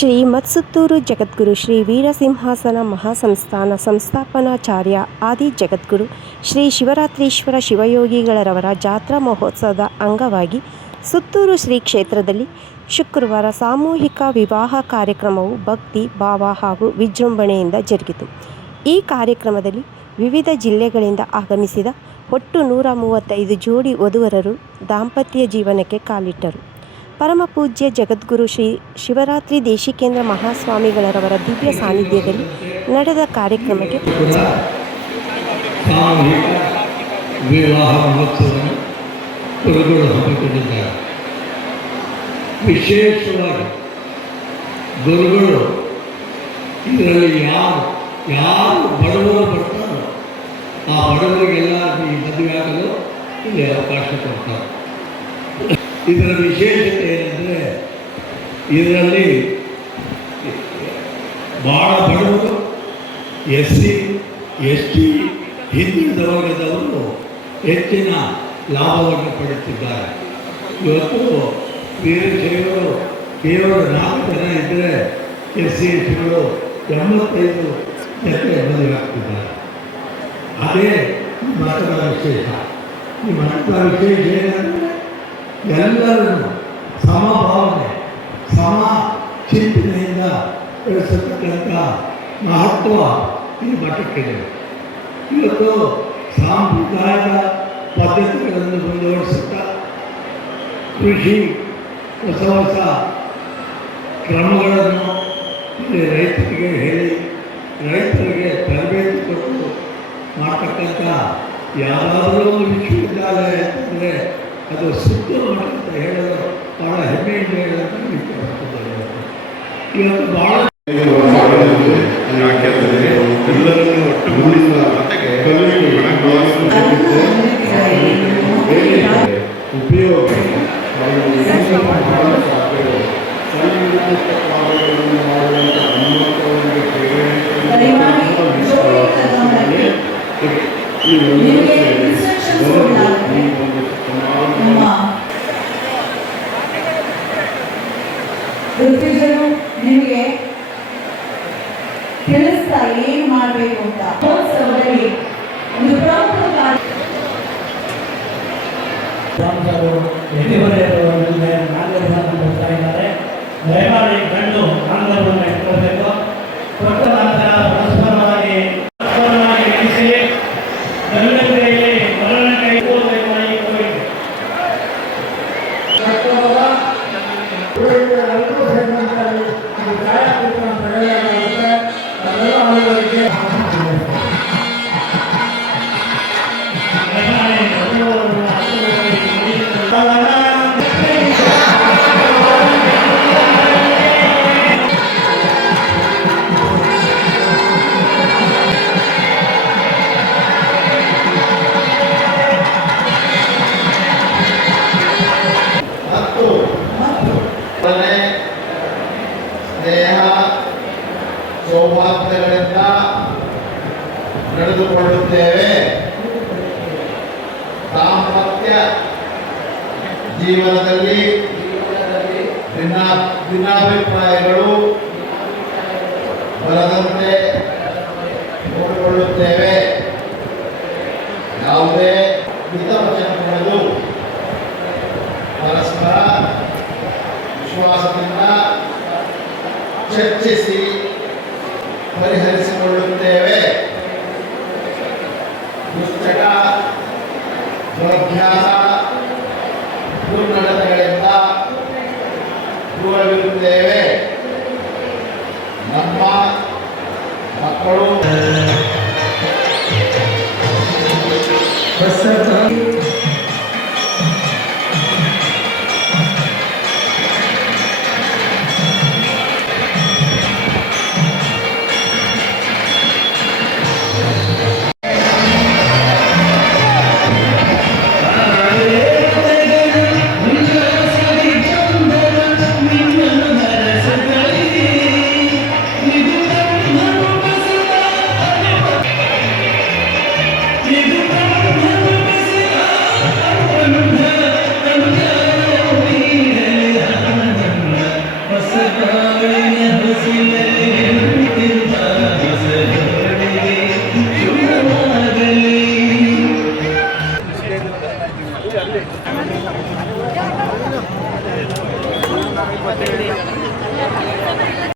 ಶ್ರೀ ಮತ್ಸುತ್ತೂರು ಜಗದ್ಗುರು ಶ್ರೀ ವೀರಸಿಂಹಾಸನ ಮಹಾಸಂಸ್ಥಾನ ಸಂಸ್ಥಾಪನಾಚಾರ್ಯ ಆದಿ ಜಗದ್ಗುರು ಶ್ರೀ ಶಿವರಾತ್ರೀಶ್ವರ ಶಿವಯೋಗಿಗಳರವರ ಜಾತ್ರಾ ಮಹೋತ್ಸವದ ಅಂಗವಾಗಿ ಸುತ್ತೂರು ಶ್ರೀ ಕ್ಷೇತ್ರದಲ್ಲಿ ಶುಕ್ರವಾರ ಸಾಮೂಹಿಕ ವಿವಾಹ ಕಾರ್ಯಕ್ರಮವು ಭಕ್ತಿ ಭಾವ ಹಾಗೂ ವಿಜೃಂಭಣೆಯಿಂದ ಜರುಗಿತು. ಈ ಕಾರ್ಯಕ್ರಮದಲ್ಲಿ ವಿವಿಧ ಜಿಲ್ಲೆಗಳಿಂದ ಆಗಮಿಸಿದ ಒಟ್ಟು 135 ಜೋಡಿ ವಧುವರರು ದಾಂಪತ್ಯ ಜೀವನಕ್ಕೆ ಕಾಲಿಟ್ಟರು. ಪರಮ ಪೂಜ್ಯ ಜಗದ್ಗುರು ಶ್ರೀ ಶಿವರಾತ್ರಿ ದೇಶಿಕೇಂದ್ರ ಮಹಾಸ್ವಾಮಿಗಳರವರ ದಿವ್ಯ ಸಾನ್ನಿಧ್ಯದಲ್ಲಿ ನಡೆದ ಕಾರ್ಯಕ್ರಮಕ್ಕೆ ಸಾಮೂಹಿಕ ವಿವಾಹ ಮಹೋತ್ಸವವನ್ನು ಗುರುಗಳು ಹಮ್ಮಿಕೊಂಡಿದ್ದಾರೆ. ವಿಶೇಷವಾಗಿ ಗುರುಗಳು ಇದರಲ್ಲಿ ಯಾರು ಬಡವರು ಬರ್ತಾರೋ ಆ ಬಡವರಿಗೆಲ್ಲ ಈ ಮದುವೆ ಆಗಲು ಇಲ್ಲಿ ಅವಕಾಶ ಕೊಡ್ತಾರೆ. ಇದರ ವಿಶೇಷತೆ ಏನೆಂದರೆ ಇದರಲ್ಲಿ ಭಾಳ ಬಡವರು, SC ST ಹಿಂದುಳಿದ ವರ್ಗದವರು ಹೆಚ್ಚಿನ ಲಾಭವನ್ನು ಪಡೆಯುತ್ತಿದ್ದಾರೆ. ಇವತ್ತು ವೀರಶೈವರು ಕೇವಲ 4 ಜನ ಇದ್ದರೆ SC STಗಳು 85 ಜೊತೆ ಮದುವೆ ಆಗ್ತಿದ್ದಾರೆ. ಅದೇ ಮಠದ ವಿಶೇಷ. ಈ ಮಠದ ವಿಶೇಷ ಏನಂದರೆ ಎಲ್ಲರನ್ನು ಸಮಭಾವನೆ ಸಮ ಚಿಂತನೆಯಿಂದ ಬೆಳೆಸತಕ್ಕಂಥ ಮಹತ್ವ ಈ ಮಠಕ್ಕಿದೆ. ಇವತ್ತು ಸಾಂಪ್ರದಾಯದ ಪದ್ಧತಿಗಳನ್ನು ಮುಂದುವರಿಸುತ್ತಾ ಕೃಷಿ ಹೊಸ ಕ್ರಮಗಳನ್ನು ಇಲ್ಲಿ ರೈತರಿಗೆ ಹೇಳಿ ರೈತರಿಗೆ ತರಬೇತಿ ಕೊಟ್ಟು ಮಾಡ್ತಕ್ಕಂಥ ಯಾವುದಾದ್ರೂ ಒಂದು ವಿಶ್ವವಿದ್ಯಾಲಯ ಅಂತಂದರೆ ಅದು ಸುತ್ತೂರು ಮಠ ಅಂತ ಹೇಳೋದು ಭಾಳ ಹೆಮ್ಮೆಯಿಂದ ಹೇಳೋದು ಇಷ್ಟಪಡ್ತಿದ್ದಾರೆ. ಇವತ್ತು ಭಾಳ ಎಲ್ಲರನ್ನು ಒಟ್ಟುಗೂಡಿಸುವ ಉಪಯೋಗ ಗುರುತಿಗಳು ನಿಮಗೆ ತಿಳಿಸ್ತಾ ಏನು ಮಾಡಬೇಕು ಅಂತ ಮಹೋತ್ಸವದಲ್ಲಿ ಒಂದು ಪ್ರಮುಖ ದಯಮಾಡಿ ಗಂಡು ನಾಲ್ಕರನ್ನು ಇಟ್ಕೊಳ್ಬೇಕು. ಕೊಟ್ಟ ನಂತರ ಪರಸ್ಪರವಾಗಿ ನಡೆಸಿ ಗಂಡನ ಕೈಯಲ್ಲಿ ಮರಣ ಕೈ ಸ್ನೇಹ ಸೌಹಾರ್ದಗಳಿಂದ ನಡೆದುಕೊಳ್ಳುತ್ತೇವೆ. ದಾಂಪತ್ಯ ಜೀವನದಲ್ಲಿ ಭಿನ್ನಾಭಿಪ್ರಾಯಗಳು ಬರದಂತೆ ನೋಡಿಕೊಳ್ಳುತ್ತೇವೆ. ಯಾವುದೇ ಹಿತವಚನಗಳು ಪರಸ್ಪರ ವಿಶ್ವಾಸದಿಂದ ಚರ್ಚಿಸಿ ಪರಿಹರಿಸಿಕೊಳ್ಳುತ್ತೇವೆ. ದುಶ್ಚಟ ದುರಭ್ಯಾಸ ದುರ್ನಡತೆಗಳಿಂದ ದೂರವಿರುತ್ತೇವೆ. ನಮ್ಮ ಮಕ್ಕಳು ಅಲ್ಲಿ